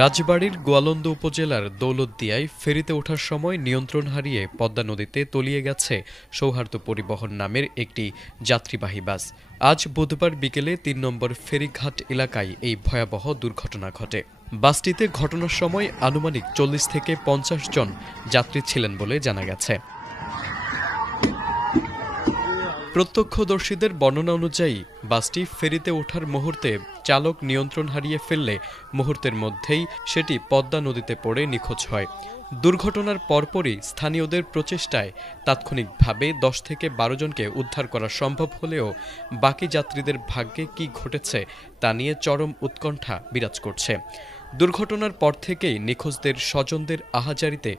রাজবাড়ীর গোয়ালন্দ উপজেলার দৌলতদিয়ায় ফেরিতে ওঠার সময় নিয়ন্ত্রণ হারিয়ে পদ্মা নদীতে তলিয়ে গেছে সৌহার্দ্য পরিবহন নামের একটি যাত্রীবাহী বাস। আজ বুধবার বিকেলে ৩ নম্বর ফেরিঘাট এলাকায় এই ভয়াবহ দুর্ঘটনা ঘটে। বাসটিতে ঘটনার সময় আনুমানিক ৪০ থেকে ৫০ জন যাত্রী ছিলেন বলে জানা গেছে। প্রত্যক্ষদর্শীদের বর্ণনা অনুযায়ী বাসটি ফেরিতে ওঠার মুহূর্তে চালক নিয়ন্ত্রণ হারিয়ে ফেললে মুহূর্তের মধ্যেই সেটি পদ্মা নদীতে পড়ে নিখোঁজ হয়। দুর্ঘটনার পরপরই স্থানীয়দের প্রচেষ্টায় তাৎক্ষণিকভাবে ১০ থেকে ১২ জনকে উদ্ধার করা সম্ভব হলেও বাকি যাত্রীদের ভাগ্যে কী ঘটেছে তা নিয়ে চরম উৎকণ্ঠা বিরাজ করছে। দুর্ঘটনার পর থেকেই নিখোঁজদের স্বজনদের আহাজারিতে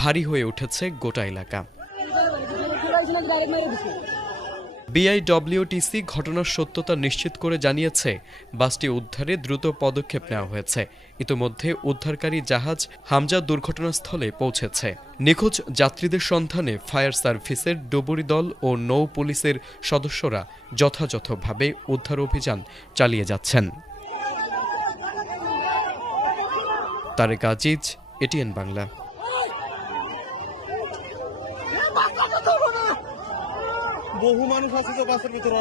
ভারী হয়ে উঠেছে গোটা এলাকা। বিআইডব্লিউটিসি ঘটনার সত্যতা নিশ্চিত করে জানিয়েছে, বাসটি উদ্ধারে দ্রুত পদক্ষেপ নেওয়া হয়েছে। ইতোমধ্যে উদ্ধারকারী জাহাজ হামজা দুর্ঘটনাস্থলে পৌঁছেছে। নিখোঁজ যাত্রীদের সন্ধানে ফায়ার সার্ভিসের ডুবুরি দল ও নৌ পুলিশের সদস্যরা যথাযথভাবে উদ্ধার অভিযান চালিয়ে যাচ্ছেন। তারেক আজিজ, এটিএন বাংলা। বহু মানুষ আছে তো বাসের ভিতরে।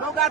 নৌকা